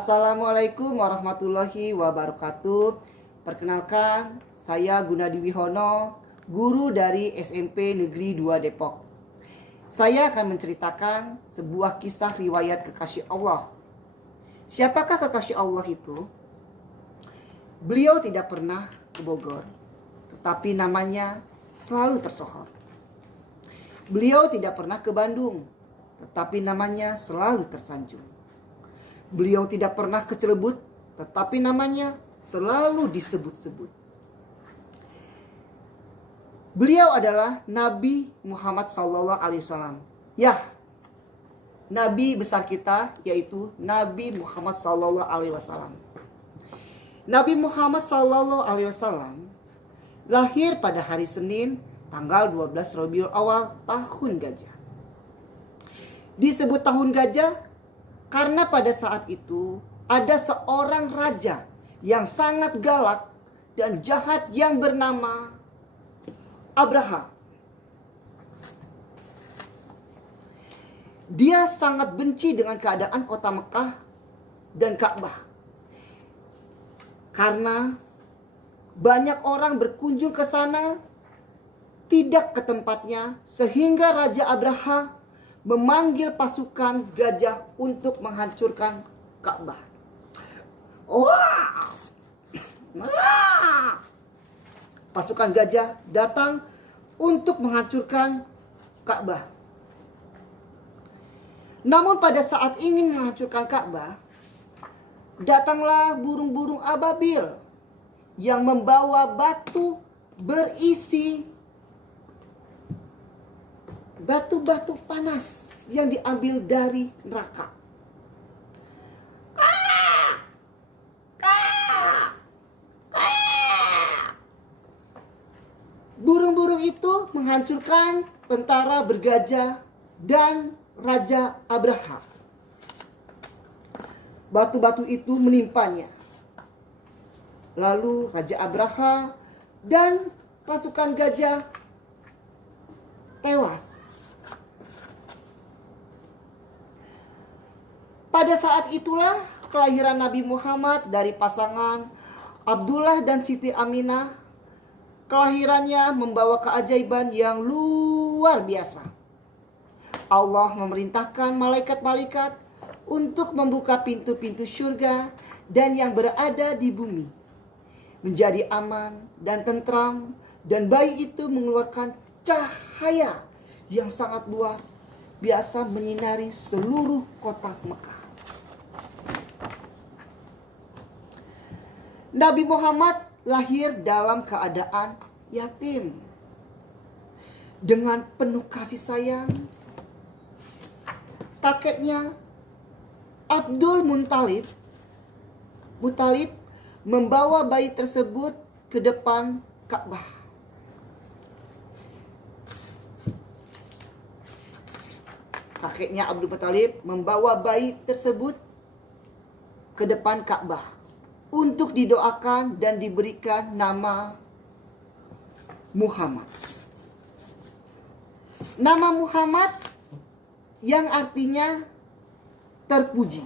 Assalamualaikum warahmatullahi wabarakatuh. Perkenalkan, saya Gunadi Wihono, guru dari SMP Negeri 2 Depok. Saya akan menceritakan sebuah kisah riwayat kekasih Allah. Siapakah kekasih Allah itu? Beliau tidak pernah ke Bogor, tetapi namanya selalu tersohor. Beliau tidak pernah ke Bandung, tetapi namanya selalu tersanjung. Beliau tidak pernah ke Cirebut, tetapi namanya selalu disebut-sebut. Beliau adalah Nabi Muhammad SAW. Ya, Nabi besar kita yaitu Nabi Muhammad SAW. Nabi Muhammad SAW lahir pada hari Senin tanggal 12 Rabiul Awal tahun gajah. Disebut tahun gajah karena pada saat itu ada seorang raja yang sangat galak dan jahat yang bernama Abraha. Dia sangat benci dengan keadaan kota Mekah dan Ka'bah. Karena banyak orang berkunjung ke sana, tidak ke tempatnya, sehingga Raja Abraha memanggil pasukan gajah untuk menghancurkan Ka'bah. Wah! Pasukan gajah datang untuk menghancurkan Ka'bah. Namun pada saat ingin menghancurkan Ka'bah, datanglah burung-burung ababil yang membawa batu berisi batu-batu panas yang diambil dari neraka. Burung-burung itu menghancurkan tentara bergajah dan Raja Abraha. Batu-batu itu menimpanya. Lalu Raja Abraha dan pasukan gajah tewas. Pada saat itulah kelahiran Nabi Muhammad dari pasangan Abdullah dan Siti Aminah. Kelahirannya membawa keajaiban yang luar biasa. Allah memerintahkan malaikat-malaikat untuk membuka pintu-pintu surga dan yang berada di bumi menjadi aman dan tentram, dan bayi itu mengeluarkan cahaya yang sangat luar biasa menyinari seluruh kota Mekah. Nabi Muhammad lahir dalam keadaan yatim. Dengan penuh kasih sayang, kakeknya Abdul Muttalib membawa bayi tersebut ke depan Ka'bah. Kakeknya Abdul Muttalib membawa bayi tersebut ke depan Ka'bah untuk didoakan dan diberikan nama Muhammad. Nama Muhammad yang artinya terpuji.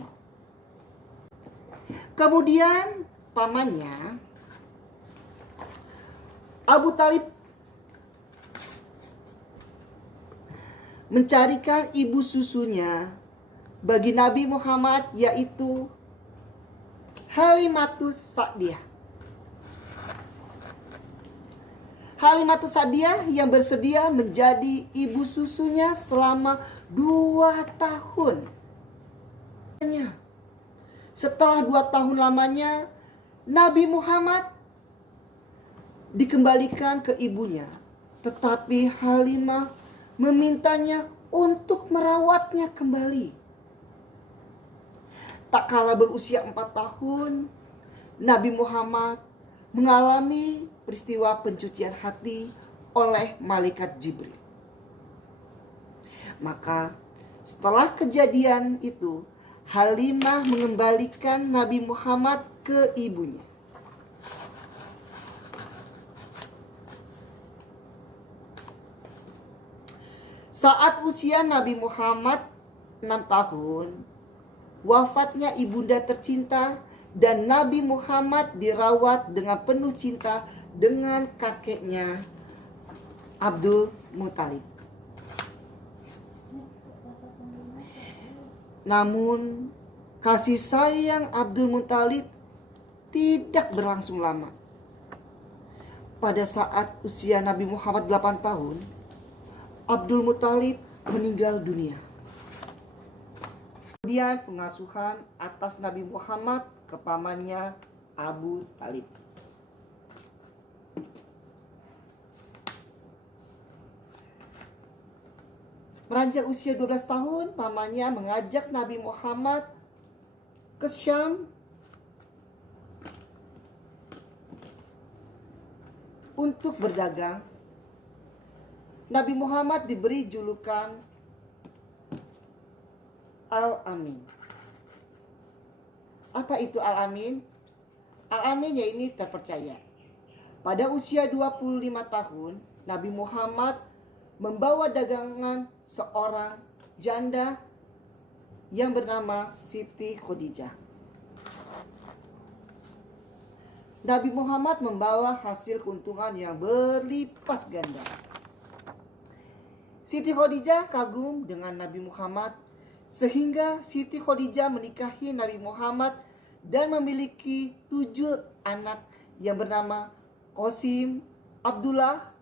Kemudian pamannya Abu Talib mencarikan ibu susunya bagi Nabi Muhammad, yaitu Halimatus Sa'diyah. Halimatus Sa'diyah yang bersedia menjadi ibu susunya selama 2 tahun. Setelah 2 tahun lamanya, Nabi Muhammad dikembalikan ke ibunya. Tetapi Halimah memintanya untuk merawatnya kembali. Tak kala berusia 4 tahun, Nabi Muhammad mengalami peristiwa pencucian hati oleh malaikat Jibril. Maka setelah kejadian itu, Halimah mengembalikan Nabi Muhammad ke ibunya. Saat usia Nabi Muhammad 6 tahun, wafatnya ibunda tercinta, dan Nabi Muhammad dirawat dengan penuh cinta dengan kakeknya Abdul Muthalib. Namun kasih sayang Abdul Muthalib tidak berlangsung lama. Pada saat usia Nabi Muhammad 8 tahun, Abdul Muthalib meninggal dunia. Kemudian pengasuhan atas Nabi Muhammad ke pamannya Abu Talib. Beranjak usia 12 tahun, pamannya mengajak Nabi Muhammad ke Syam untuk berdagang. Nabi Muhammad diberi julukan Al-Amin. Apa itu Al-Amin? Al-Amin ya ini terpercaya. Pada usia 25 tahun, Nabi Muhammad membawa dagangan seorang janda yang bernama Siti Khadijah. Nabi Muhammad membawa hasil keuntungan yang berlipat ganda. Siti Khadijah kagum dengan Nabi Muhammad, sehingga Siti Khadijah menikahi Nabi Muhammad dan memiliki 7 anak yang bernama Qasim, Abdullah,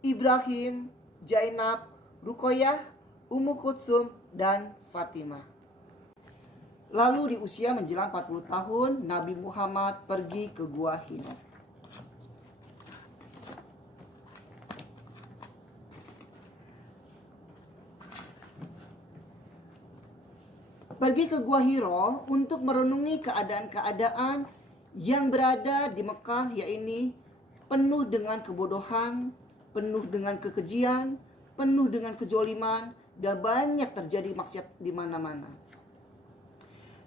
Ibrahim, Zainab, Ruqayyah, Ummu Kulsum, dan Fatimah. Lalu di usia menjelang 40 tahun, Nabi Muhammad pergi ke Gua Hira. Pergi ke Gua Hira untuk merenungi keadaan-keadaan yang berada di Mekah, yaitu penuh dengan kebodohan, penuh dengan kekejian, penuh dengan kejoliman, dan banyak terjadi maksiat di mana-mana.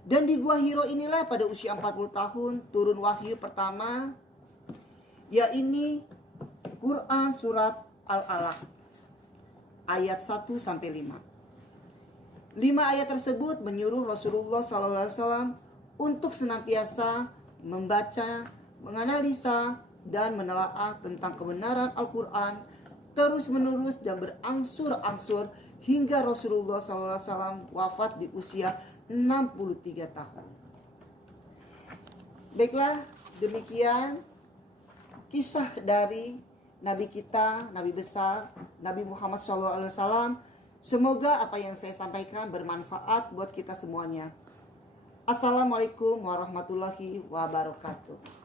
Dan di Gua Hira inilah pada usia 40 tahun turun wahyu pertama, yaitu Quran surat Al-Alaq ayat 1-5. 5 ayat tersebut menyuruh Rasulullah SAW untuk senantiasa membaca, menganalisa, dan menelaah tentang kebenaran Al-Quran terus-menerus dan berangsur-angsur hingga Rasulullah SAW wafat di usia 63 tahun. Baiklah, demikian kisah dari Nabi kita, Nabi besar, Nabi Muhammad SAW. Semoga apa yang saya sampaikan bermanfaat buat kita semuanya. Assalamualaikum warahmatullahi wabarakatuh.